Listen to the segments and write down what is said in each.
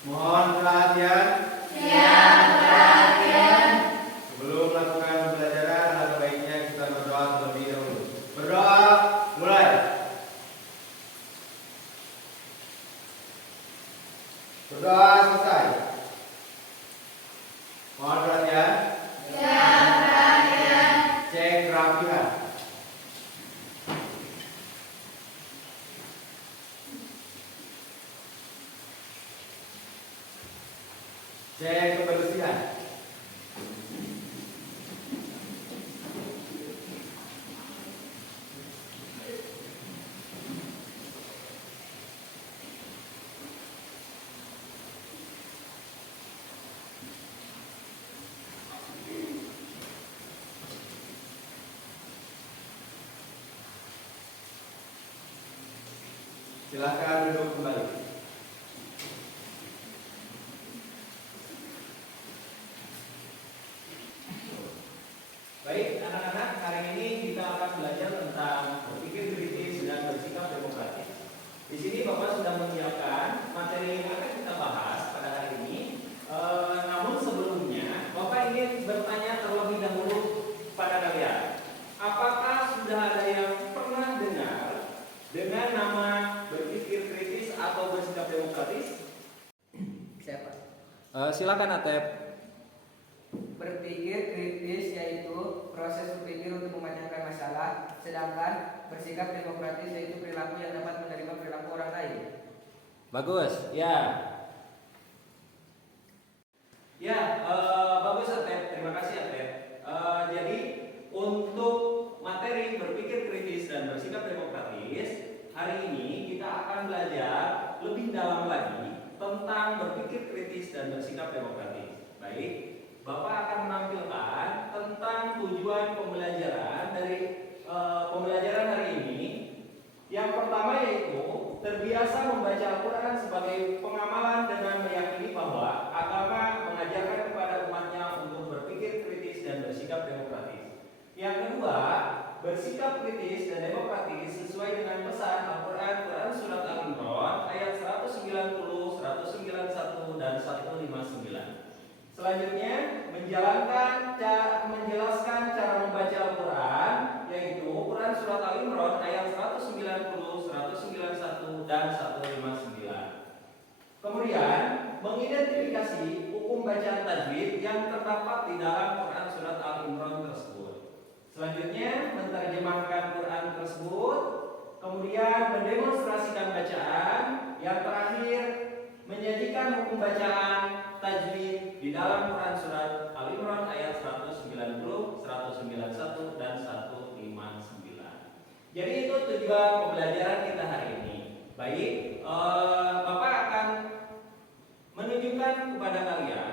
Mohon perhatian. Ya, perhatian. Sebelum melakukan pembelajaran, ada baiknya kita berdoa terlebih dahulu. Berdoa, mulai. Berdoa selesai. Mohon perhatian. Ya, perhatian. Cek kerapian. Cek kebersihan. Silakan duduk kembali. Baik, anak-anak, hari ini kita akan belajar tentang berpikir kritis dan bersikap demokratis. Di sini Bapak sudah menyiapkan materi yang akan kita bahas pada hari ini. Namun sebelumnya, Bapak ingin bertanya terlebih dahulu pada kalian. Apakah sudah ada yang pernah dengar dengan nama berpikir kritis atau bersikap demokratis? Siapa? Silakan Atep. Berpikir kritis yaitu proses berpikir untuk memecahkan masalah, sedangkan bersikap demokratis yaitu perilaku yang dapat menerima perilaku orang lain. Bagus, ya. Ya, bagus Atep. Terima kasih Atep. Jadi untuk materi berpikir kritis dan bersikap demokratis, hari ini kita akan belajar lebih dalam lagi tentang berpikir kritis dan bersikap demokratis. Baik, Bapak akan menampilkan tentang tujuan pembelajaran dari pembelajaran hari ini. Yang pertama yaitu terbiasa membaca Al-Quran sebagai pengamalan dengan meyakini bahwa agama mengajarkan kepada umatnya untuk berpikir kritis dan bersikap demokratis. Yang kedua, bersikap kritis dan demokratis sesuai dengan pesan Al-Quran, Quran Surat Al-Imran ayat 190, 191, dan 159. Selanjutnya, menjelaskan cara membaca Al-Quran, yaitu Quran Surat Al-Imran ayat 190, 191, dan 159. Kemudian, mengidentifikasi hukum bacaan tajwid yang terdapat di dalam Quran Surat Al-Imran tersebut. Selanjutnya, menerjemahkan Quran tersebut. Kemudian, mendemonstrasikan bacaan. Yang terakhir, menyajikan hukum bacaan tajwid di dalam Quran Surat Al-Imran ayat 190, 191, dan 159. Jadi itu tujuan pembelajaran kita hari ini. Baik, Bapak akan menunjukkan kepada kalian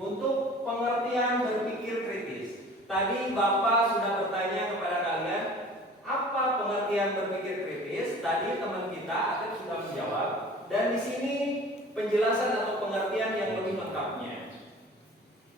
untuk pengertian berpikir kritis. Tadi Bapak sudah bertanya kepada kalian, apa pengertian berpikir kritis? Tadi teman kita Atep sudah menjawab. Dan di sini penjelasan atau pengertian yang lebih lengkapnya.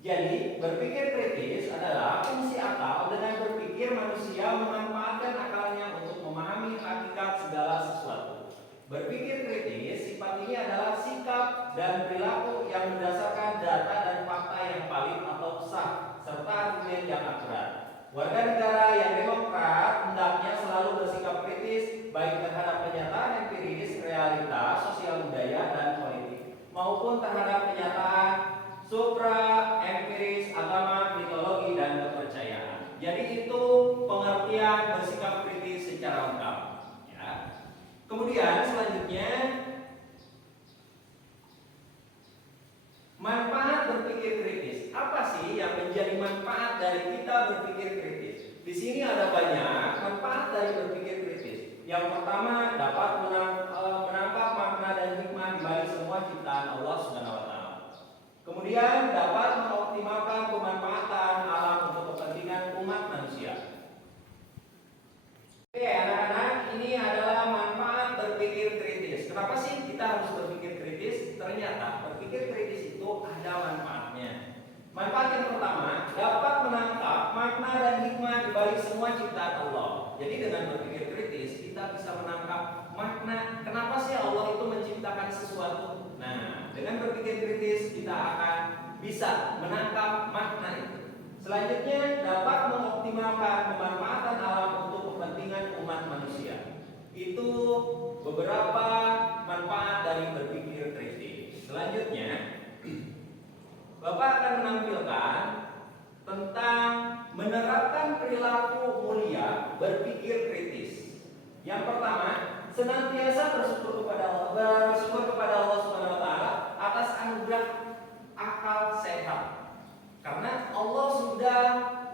Jadi, berpikir kritis adalah fungsi akal dengan berpikir manusia memanfaatkan akalnya untuk memahami hakikat segala sesuatu. Berpikir kritis, sifat ini adalah sikap dan perilaku yang berdasarkan data dan fakta yang valid atau sah, serta argumen yang akurat. Warga negara yang demokrat hendaknya selalu bersikap kritis baik terhadap kenyataan empiris, realitas, sosial budaya, dan politik, maupun terhadap kenyataan supra empiris, agama, mitologi, dan kepercayaan. Jadi itu pengertian bersikap kritis secara lengkap. Ya. Kemudian selanjutnya, manfaat berpikir kritis. Apa sih yang menjadi manfaat dari kita berpikir kritis? Di sini ada banyak manfaat dari berpikir kritis. Yang pertama, dapat menangkap makna dan hikmah di balik semua ciptaan Allah Subhanahu wa taala. Kemudian dapat mengoptimalkan pemanfaatan alam untuk kepentingan umat manusia. Oke, anak-anak, ini adalah manfaat berpikir kritis. Kenapa sih kita harus berpikir kritis? Ternyata berpikir kritis itu ada manfaatnya. Manfaat yang pertama, dapat menangkap makna dan hikmah di balik semua ciptaan Allah. Jadi dengan berpikir kritis, kita bisa menangkap makna kenapa sih Allah itu menciptakan sesuatu. Nah, dengan berpikir kritis, kita akan bisa menangkap makna itu. Selanjutnya, dapat mengoptimalkan pemanfaatan alam untuk kepentingan umat manusia. Itu beberapa manfaat dari berpikir kritis. Selanjutnya, Bapak akan menampilkan tentang menerapkan perilaku mulia berpikir kritis. Yang pertama, senantiasa bersyukur kepada Allah Subhanahu wa taala atas anugerah akal sehat. Karena Allah sudah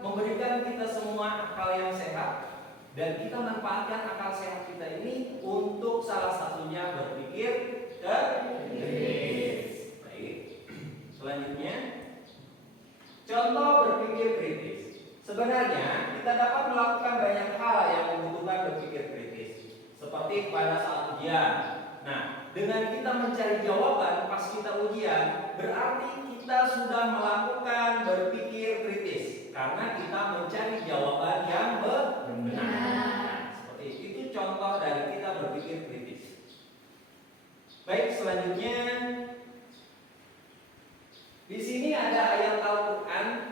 memberikan kita semua akal yang sehat dan kita manfaatkan akal sehat kita ini untuk salah satunya berpikir kritis. Baik. Selanjutnya, contoh berpikir kritis. Sebenarnya kita dapat melakukan banyak hal yang membutuhkan berpikir kritis, seperti pada saat ujian. Nah, dengan kita mencari jawaban pas kita ujian, berarti kita sudah melakukan berpikir kritis karena kita mencari jawaban yang benar. Seperti itu contoh dari kita berpikir kritis. Baik, selanjutnya di sini ada ayat Al-Quran.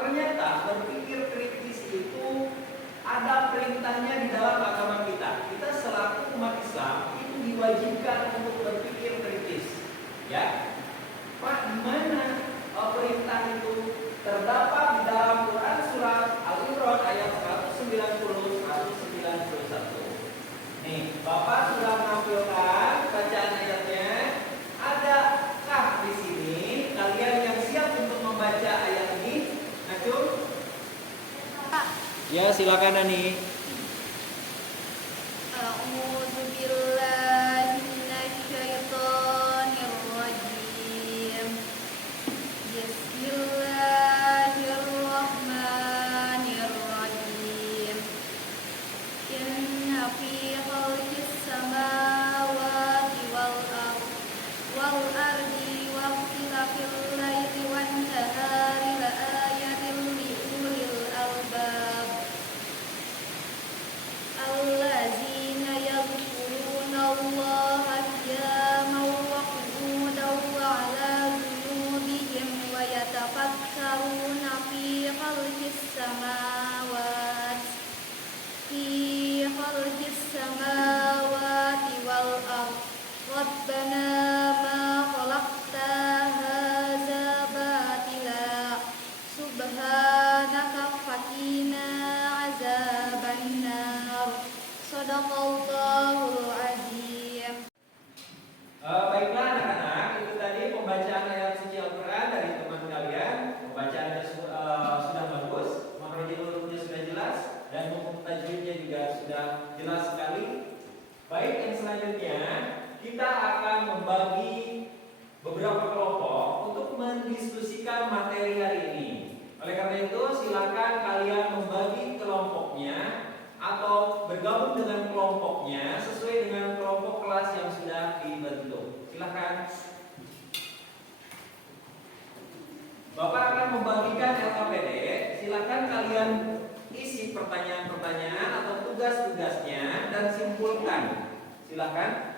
Ternyata berpikir kritis itu ada perintahnya di dalam agama kita. Kita selaku umat Islam itu diwajibkan untuk berpikir kritis. Ya, Pak, di mana perintah itu terdapat di dalam Quran surat Al-Imran ayat 190 191. Nih, Bapak sudah menampilkan bacaan ayatnya. Adakah di sini kalian yang siap untuk membaca ayat ini? Acung? Ya, silakan Ani. A'udzu billahi minasyaitonir rajim. Bismillahirrahmanirrahim. Inna fi khalqis samawati wal ardi wa ikhtilafil laili wan nahari la ayatin li ulil albab. Allazina yadhkuruna Allaha qiyaman wa qu'udan wa 'ala junubihim wa yatafakkaruna fi khalqis samawati wal ardh. Rabbana ma khalaqta hadza batila subhanaka faqina 'adzabannar. Shadaqallahul azim. Baiklah anak-anak, itu tadi pembacaan ayat suci Al-Quran dari teman kalian. Pembacaannya sudah bagus, makhrajul hurufnya sudah jelas, dan hukum tajwidnya juga sudah jelas sekali. Baik, yang selanjutnya kita akan membagi beberapa kelompok untuk mendiskusikan materi hari ini. Oleh karena itu, silakan kalian membagi kelompoknya atau bergabung dengan kelompoknya sesuai dengan kelompok kelas yang sudah dibentuk. Silakan. Bapak akan membagikan LKPD. Silakan kalian isi pertanyaan-pertanyaan atau tugas-tugasnya dan simpulkan. Silakan.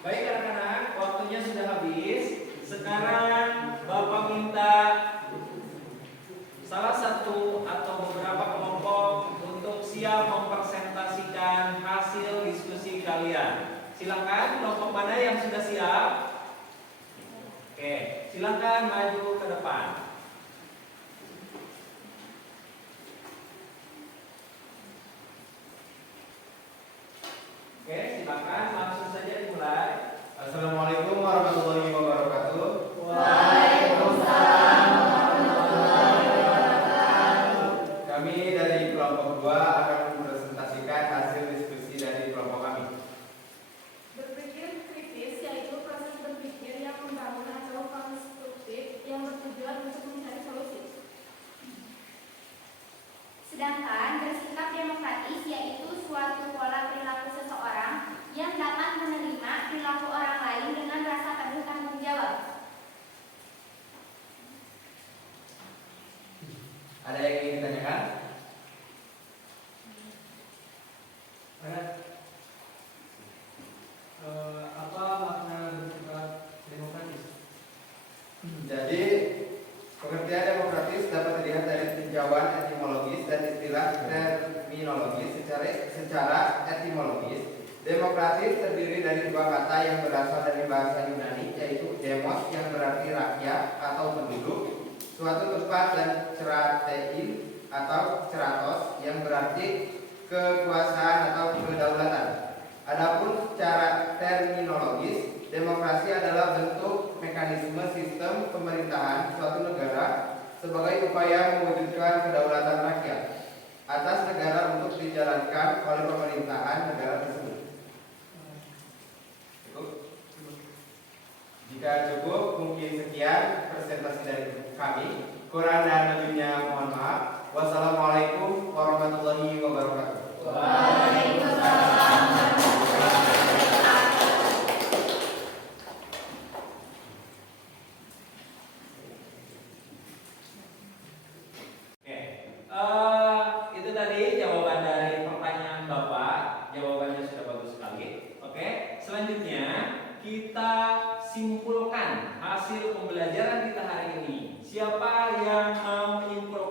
Baik anak-anak, waktunya sudah habis. Sekarang Bapak minta salah satu atau Silakan maju ke depan. Oke, silakan langsung saja dimulai. Assalamualaikum warahmatullahi wabarakatuh. Kami dari kelompok 2 akan mempresentasikan hasil diskusi dari kelompok kami. Berpikir kritis yaitu proses berpikir yang membangun atau konstruktif yang bertujuan untuk mencari solusi. Sedangkan bersikap demokratis yaitu suatu pola perilaku seseorang yang dapat menerima perilaku orang lain dengan rasa penuh tanggung jawab. Ada yang ingin ditanyakan? Ada apa makna bersifat demokratis? Jadi pengertian demokratis dapat dilihat dari tinjauan etimologis dan istilah terminologis. Secara etimologis, demokratis terdiri dari dua kata yang berasal dari bahasa Yunani, yaitu demos yang berarti rakyat atau penduduk, suatu tempat, dan ceratein atau ceratos yang berarti kekuasaan atau kedaulatan. Adapun secara terminologis, demokrasi adalah bentuk mekanisme sistem pemerintahan suatu negara sebagai upaya mewujudkan kedaulatan rakyat atas negara untuk dijalankan oleh pemerintahan negara tersebut. Cukup? Jika cukup, mungkin sekian presentasi dari kami. Kurang dan lebihnya mohon maaf. Wassalamualaikum warahmatullahi wabarakatuh. Oke, itu tadi jawaban dari pertanyaan Bapak. Jawabannya sudah bagus sekali. Oke, selanjutnya kita simpulkan hasil pembelajaran kita hari ini. Siapa yang mau menyimpulkan?